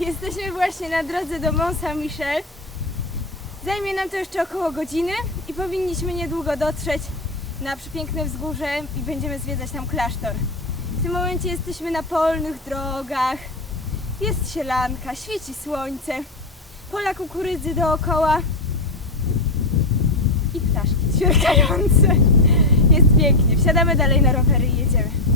Jesteśmy właśnie na drodze do Mont Saint-Michel. Zajmie nam to jeszcze około godziny i powinniśmy niedługo dotrzeć na przepiękne wzgórze i będziemy zwiedzać tam klasztor. W tym momencie jesteśmy na polnych drogach. Jest sielanka, świeci słońce, pola kukurydzy dookoła i ptaszki ćwierkające. Jest pięknie. Wsiadamy dalej na rowery i jedziemy.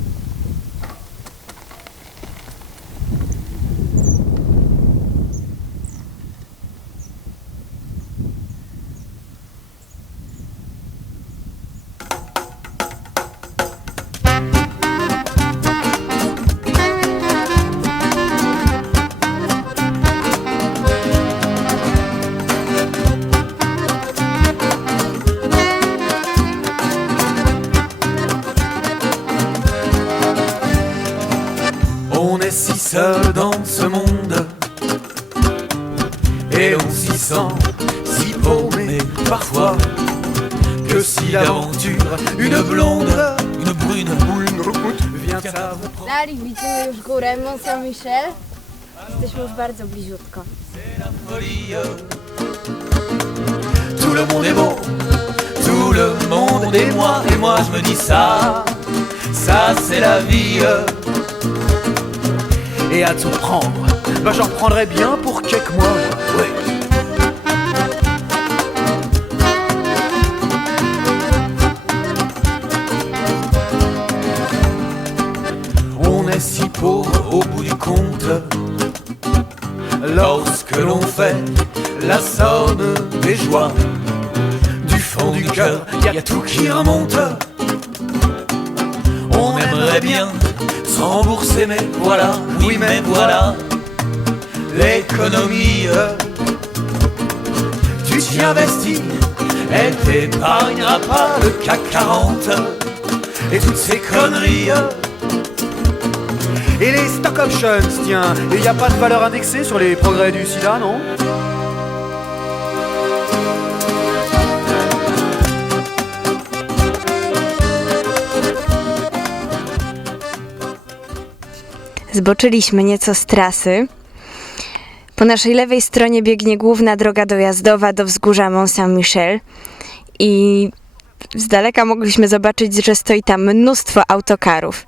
Et on s'y sent si paumé parfois Que si l'aventure, une blonde, une brune ou une roucoute Vient à vous prendre Dali widzimy już górę Mont Saint-Michel. Jesteśmy już bardzo bliziutko. la folie Tout le monde est beau, tout le monde est moi Et moi je me dis ça, ça c'est la vie Et à tout prendre, bah j'en prendrais bien pour quelques mois la somme des joies. Du fond du cœur, y a tout qui remonte. On aimerait bien se rembourser mais voilà, oui mais voilà L'économie. Tu t'y investis, elle t'épargnera pas le CAC 40 Et toutes ces conneries Et les stock options, tiens, il n'y a pas de valeur indexée sur les progrès du sida, non Zboczyliśmy nieco z trasy. Po naszej lewej stronie biegnie główna droga dojazdowa do wzgórza Mont Saint-Michel i z daleka mogliśmy zobaczyć, że stoi tam mnóstwo autokarów.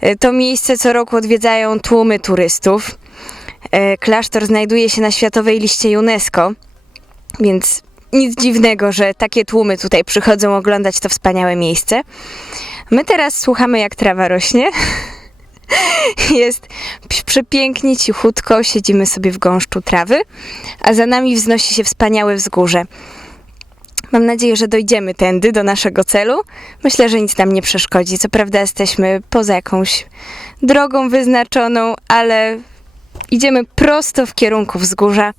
E, To miejsce co roku odwiedzają tłumy turystów. E, Klasztor znajduje się na Światowej Liście UNESCO, więc nic dziwnego, że takie tłumy tutaj przychodzą oglądać to wspaniałe miejsce. My teraz słuchamy, jak trawa rośnie. Jest przepięknie, cichutko, siedzimy sobie w gąszczu trawy, a za nami wznosi się wspaniałe wzgórze. Mam nadzieję, że dojdziemy tędy do naszego celu. Myślę, że nic nam nie przeszkodzi. Co prawda jesteśmy poza jakąś drogą wyznaczoną, ale idziemy prosto w kierunku wzgórza,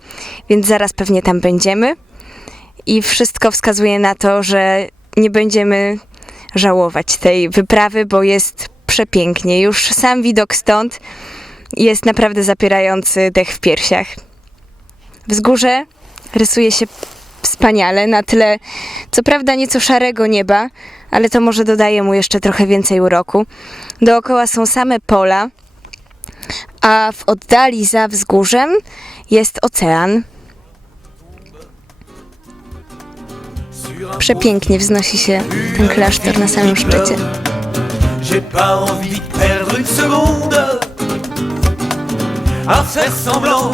więc zaraz pewnie tam będziemy. I wszystko wskazuje na to, że nie będziemy żałować tej wyprawy, bo jest przepięknie. Już sam widok stąd jest naprawdę zapierający dech w piersiach. Wzgórze rysuje się wspaniale na tle, co prawda nieco szarego nieba, ale to może dodaje mu jeszcze trochę więcej uroku. Dookoła są same pola, a w oddali za wzgórzem jest ocean. Przepięknie wznosi się ten klasztor na samym szczycie. J'ai faire semblant,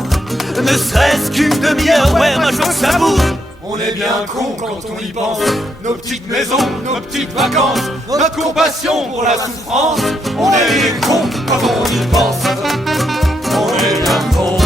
ne serait-ce qu'une demi-heure, ouais, que ça bouge. On est bien con quand on y pense. Nos petites maisons, nos petites vacances, notre compassion pour la souffrance. On est con quand on y pense. On est bien con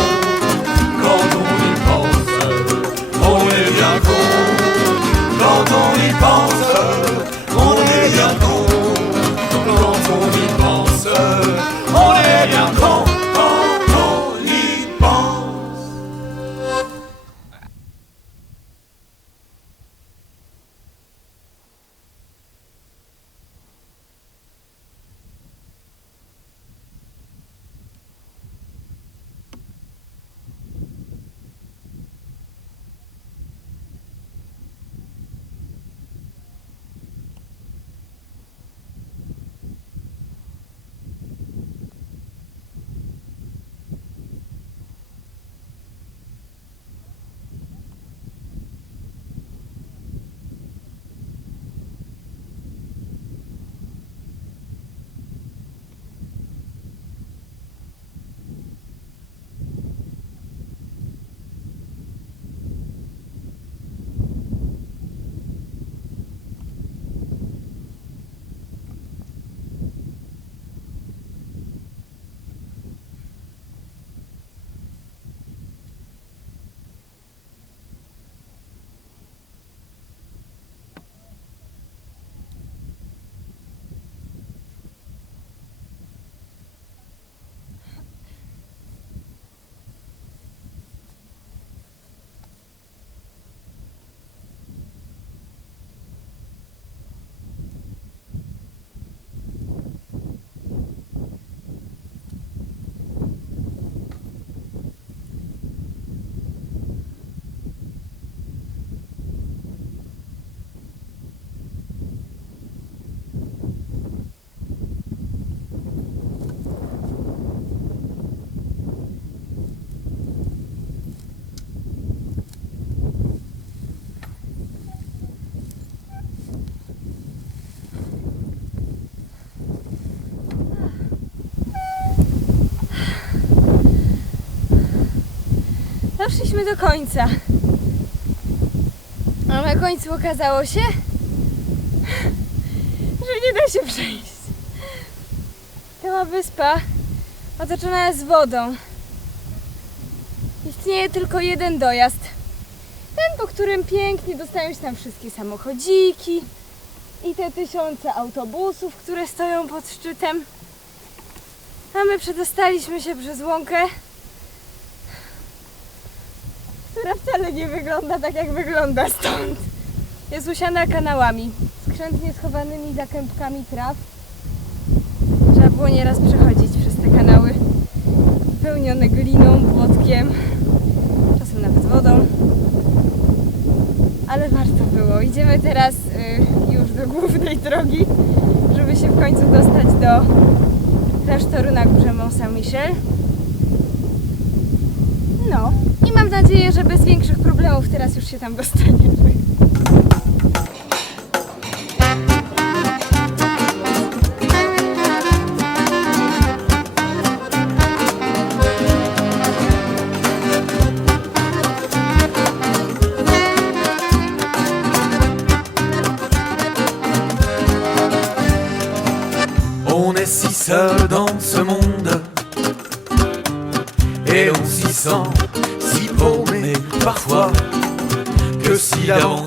Doszliśmy do końca. A na końcu okazało się, że nie da się przejść. Cała wyspa otoczona jest wodą. Istnieje tylko jeden dojazd. Ten, po którym pięknie dostają się tam wszystkie samochodziki i te tysiące autobusów, które stoją pod szczytem. A my przedostaliśmy się przez łąkę, która wcale nie wygląda tak, jak wygląda stąd. Jest usiana kanałami, skrzętnie schowanymi za kępkami traw. Trzeba było nieraz przechodzić przez te kanały, wypełnione gliną, błotkiem, czasem nawet wodą. Ale warto było. Idziemy teraz y, już do głównej drogi, żeby się w końcu dostać do klasztoru na górze Mont Saint-Michel. No i mam nadzieję, że bez większych problemów teraz już się tam dostaniemy. Seul dans ce monde Et on s'y sent si